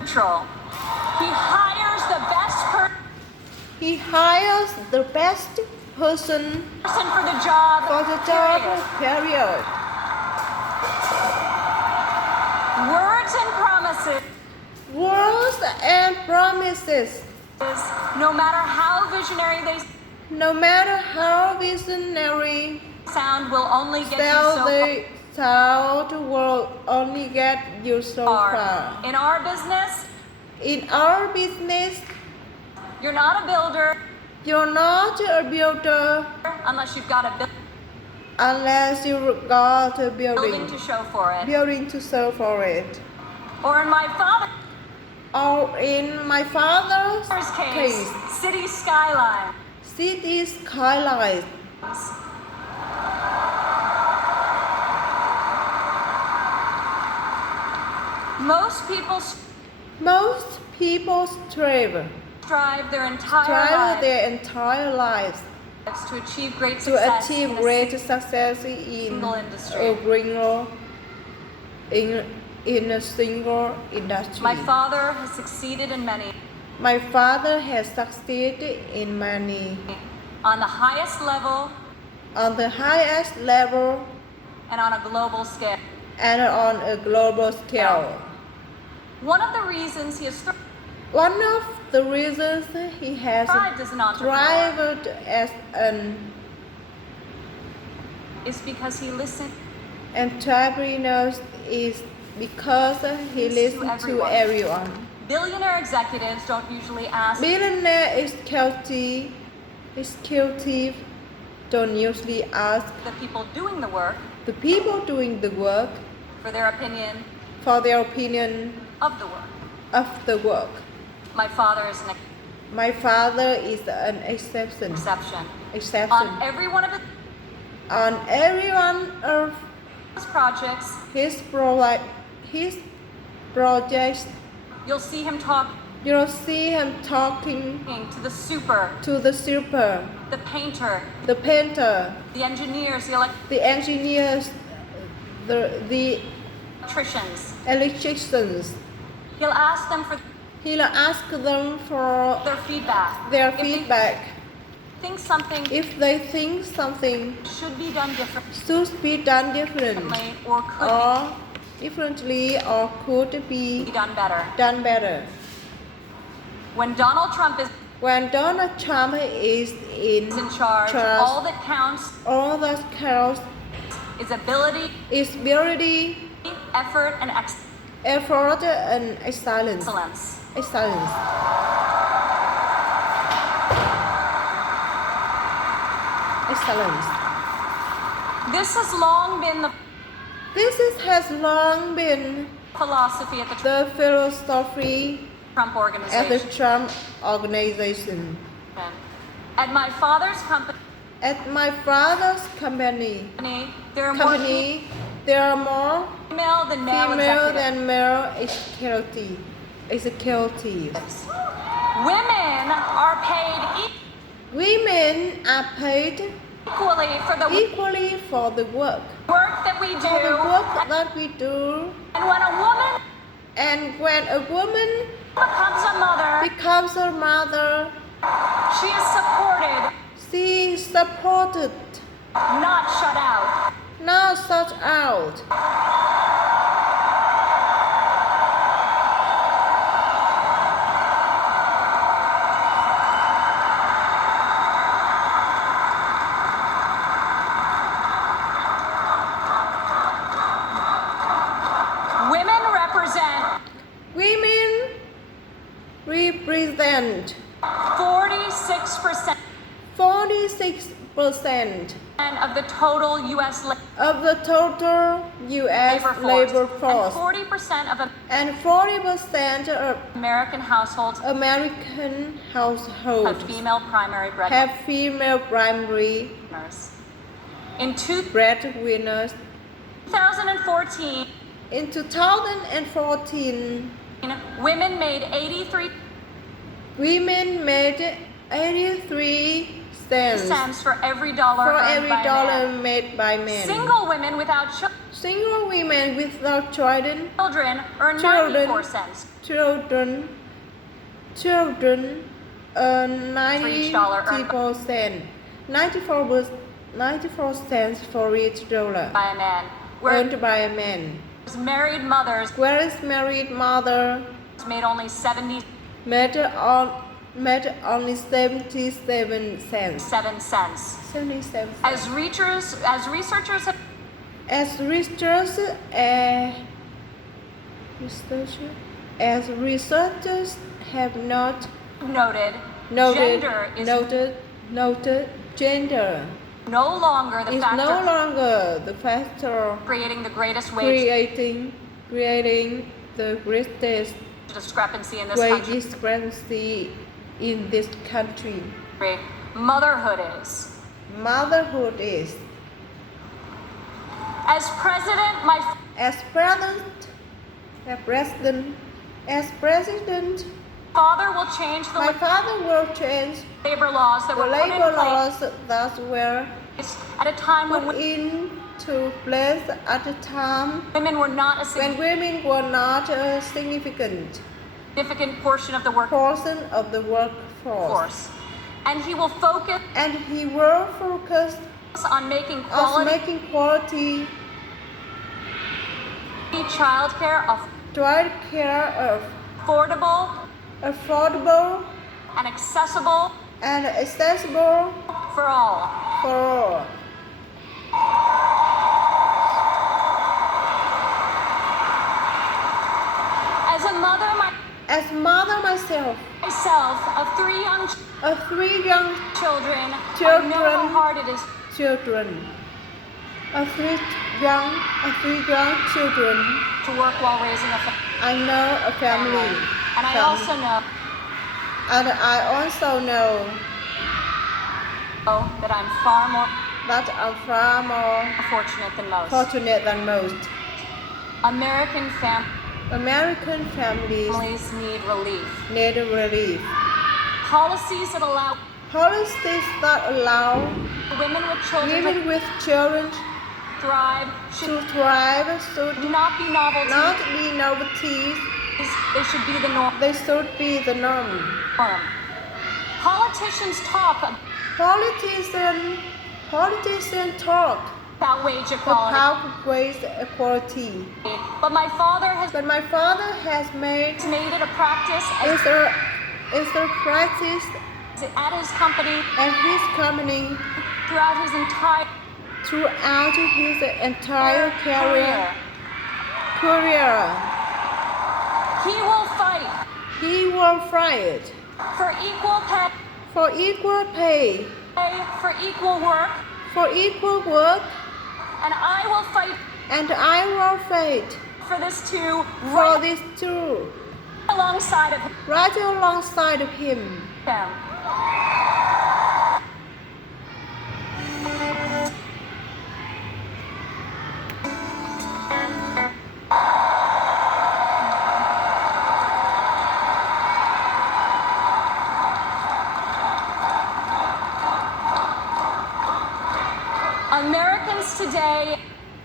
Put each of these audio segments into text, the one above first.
Control. He hires the best He hires the best person person for the job. for the job. Period. Period. Words and promises. Words and promises. No matter how visionary they No matter how visionary sound, will only get you so so they sound will only get you so far. far. In our business, In our business, you're not a builder you're not a builder unless you've got a unless you've got a building to show for it. building to show for it. Or in my father's Or in my father's case, city skyline. city skyline. Most people Most people strive strive their entire lives lives to achieve great to success achieve in a great success in single industry. a in a single industry. My father has succeeded in many. My father has succeeded in many On the highest level on the highest level and on a global scale. and on a global scale. One of the reasons he has One of the reasons he has thrived as an entrepreneur thrived as an is because he listened entrepreneur is because he listens to everyone. Billionaire executives don't usually ask Billionaire executive don't usually ask the people doing the work the people doing the work for their opinion for their opinion of the work. of the work. My father is an My father is an exception. exception. On every one of On every one of his projects, his projects, you'll see him talking you'll see him talking to the super, to the super, the painter, the painter, the engineers, the engineers, the electricians. electricians. He'll ask them for He'll ask them for their feedback. their If they feedback. think something If they think something should be done differently should be done differently or could or differently or could be be done better. done better. When Donald Trump is When Donald Trump is in charge, Charge. all that counts all that counts is ability, is ability, effort, and effort, and excellence. excellence. Excellence. This has long been the Has long been philosophy at the the philosophy Trump at the organization. Trump organization. At my father's At my father's company, there are more there are more female than male female executives. than male executives. Women are paid Women are paid equally for the equally for the work that we do. that we do. And when a woman And when a woman becomes a mother, becomes a mother, she is supported, she is supported, not shut out. not shut out. Women represent Women represent 46% 46% of the total U.S. of the total U.S. labor force, and 40% of and 40% of American households American have households female primary have female primary breadwinners. In breadwinners. 2014, In 2014, women made 83% women made 83% cents cents for every dollar for earned every by a dollar man. made by men. Single women without Single women without children children earn Children. 94 cents. children earn For each dollar earned 94 cents for each dollar by a man. earned by a man. Married mothers Whereas married mother made only 77 made only 77 cents. cents. 77 cents. As researchers have Researchers have not noted, noted gender no longer the is factor no longer the factor creating the greatest wage creating the greatest discrepancy in this wage country. discrepancy in this country. Motherhood is. Motherhood is. As president, As president, father will change the my father will change labor laws that the were put in labor place laws that were at a time put when into place at a time women were not a when women were not a significant significant portion of the portion of the workforce. workforce. And he will focus And he will focus on making on making quality childcare affordable and accessible and accessible for all. for all. As a mother myself myself of three young of 3 young children, I Children. know how hard it is children, of 3 young children, to work while raising a I know a family. And I Family. also know And I also know that I'm far more that I'm far more fortunate than most. fortunate than most. American American families families need relief. need relief. Policies that allow Policies that allow women with children women with children to thrive should to thrive should not be novelties. not be novelties. They should be the norm. They should be the norm. Politicians talk Politicians talk about wage equality, about wage equality, but my father has but my father has made made it a practice is a practice at his company at his company throughout his entire career. He will fight for equal pay, for equal pay, for equal work, and I will fight for this too for this too, alongside of right alongside of him. him.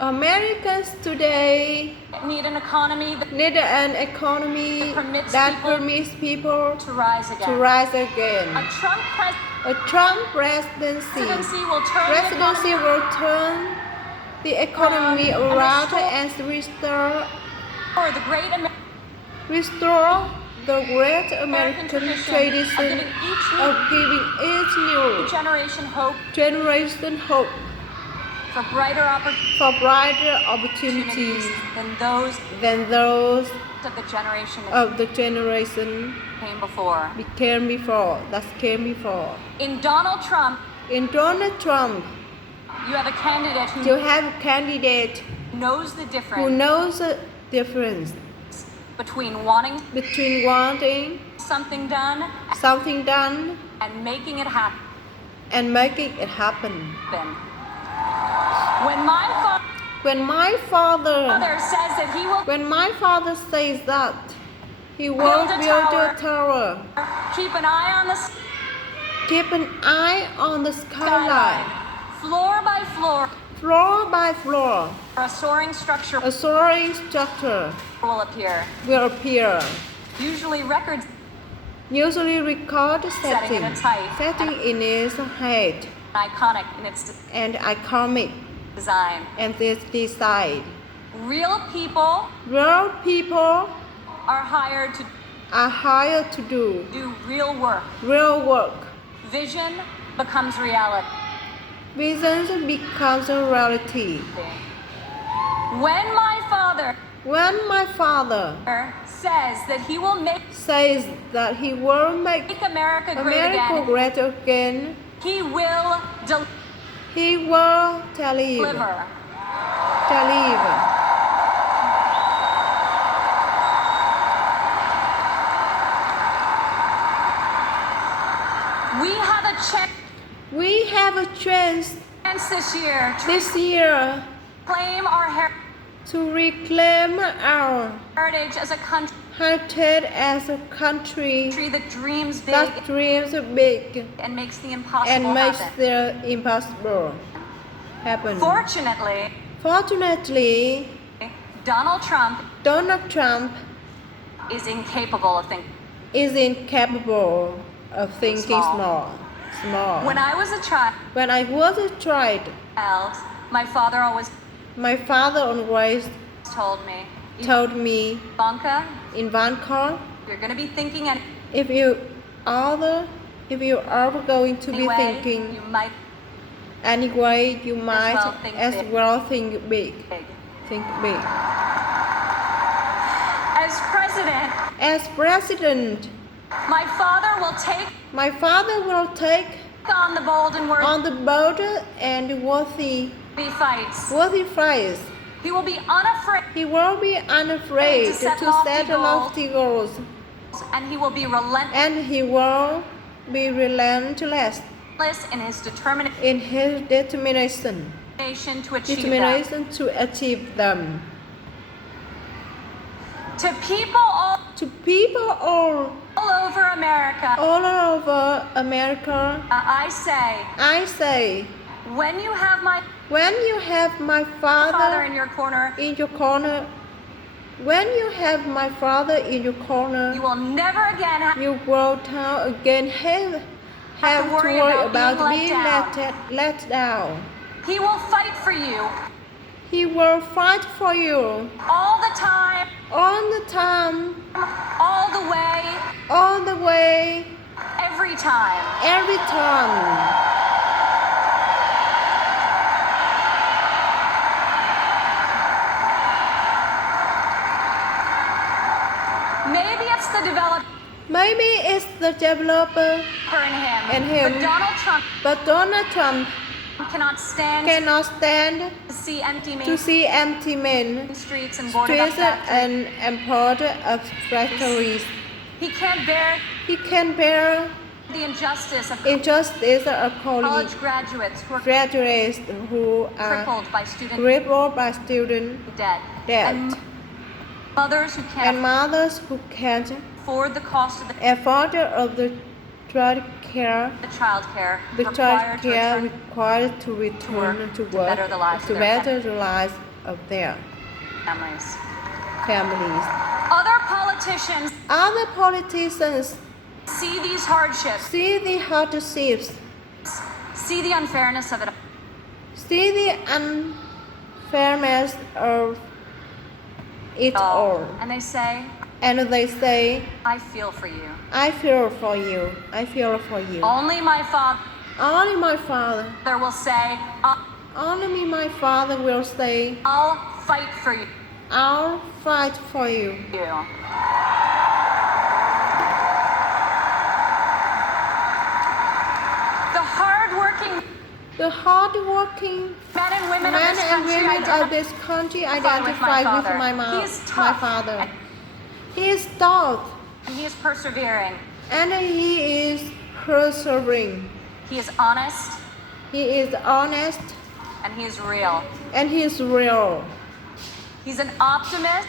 Americans today need an economy that need an economy that permits people to rise again. to rise again. A A Trump presidency presidency will turn the economy will turn the economy around and for the great restore the great American tradition of giving each new generation hope hope for brighter opportunities than those of of the generation came before. that came before. In Donald Trump, In Donald Trump, you have a candidate you who have a candidate knows the who difference knows the difference between wanting between wanting something done something done and making it happen. and making it happen. When my When my father says that he will says that he will Build a build tower. a tower, keep an eye on the Keep an eye on the skyline. Floor by floor, Floor by floor, a soaring structure a soaring structure will appear. will appear. Usually records Usually record Setting in its height. setting in its height iconic in its and iconic design. and its design. Real people Real people are hired to are hired to do do real work. real work. Vision becomes reality. Visions becomes a reality. When my father When my father says that he will make says that he will make America great America again, great again, he will he will deliver. deliver. We have a We have a chance chance this year to this year claim our to reclaim our heritage as a country heritage as a country that dreams big that dreams big and makes the impossible and makes happen. the impossible happen. Fortunately, Donald Trump Donald Trump is incapable of thinking. is incapable of thinking small. When I was a child, When I was a child, my father always my father always told me, told me, Ivanka, Ivanka, you're going to be thinking and if you are going to be anyway, thinking you might anyway, you might well think as big. well think big. big. Think big. As president, As president, my father will take my father will take on the bold and on the bold and worthy worthy fights. fights. He will be unafraid He will be unafraid To set to lofty set lofty goals, and he will be relentless and he will be relentless in his determination in his determination to achieve them. to achieve them. To people To people all over America, all over America, I say, when you have my when you have my father father in your corner, in your corner, when you have my father in your corner, you will never again you will again have to worry about being let down. He will fight for you He will fight for you all the time, all the time, all the way, all the way, every time. every time. Maybe it's the developer Maybe it's the developer in him, and him, but Donald Trump but Donald Trump cannot stand cannot stand to see empty to men see empty men, streets and boarded up streets factories. and board of factories. He can't bear He can bear the injustice of injustice of college graduates who are graduates who are crippled by student crippled by student debt, debt, and mothers who and can't mothers who can't afford the cost of afford of the child care the child care required to return required to return to work better the lives to of their better the lives of their families. families. Other Other politicians see these hardships, see the hardships, see the unfairness of it, see the unfairness of it all, and they say, and they say, I feel for you. I feel for you. I feel for you. Only my father Only my father, will say, only my father will say, I'll fight for you. I'll fight for you. The hardworking men and women of this country identify with my father. He is tough. And he is persevering. And he is persevering. He is honest. He is honest. And he is real. And he is real. He's an optimist.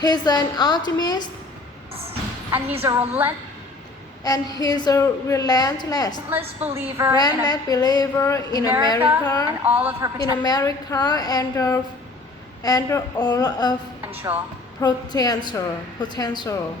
He's an optimist. And he's a And he's a relentless believer believer in America, and all of her and all of potential. potential.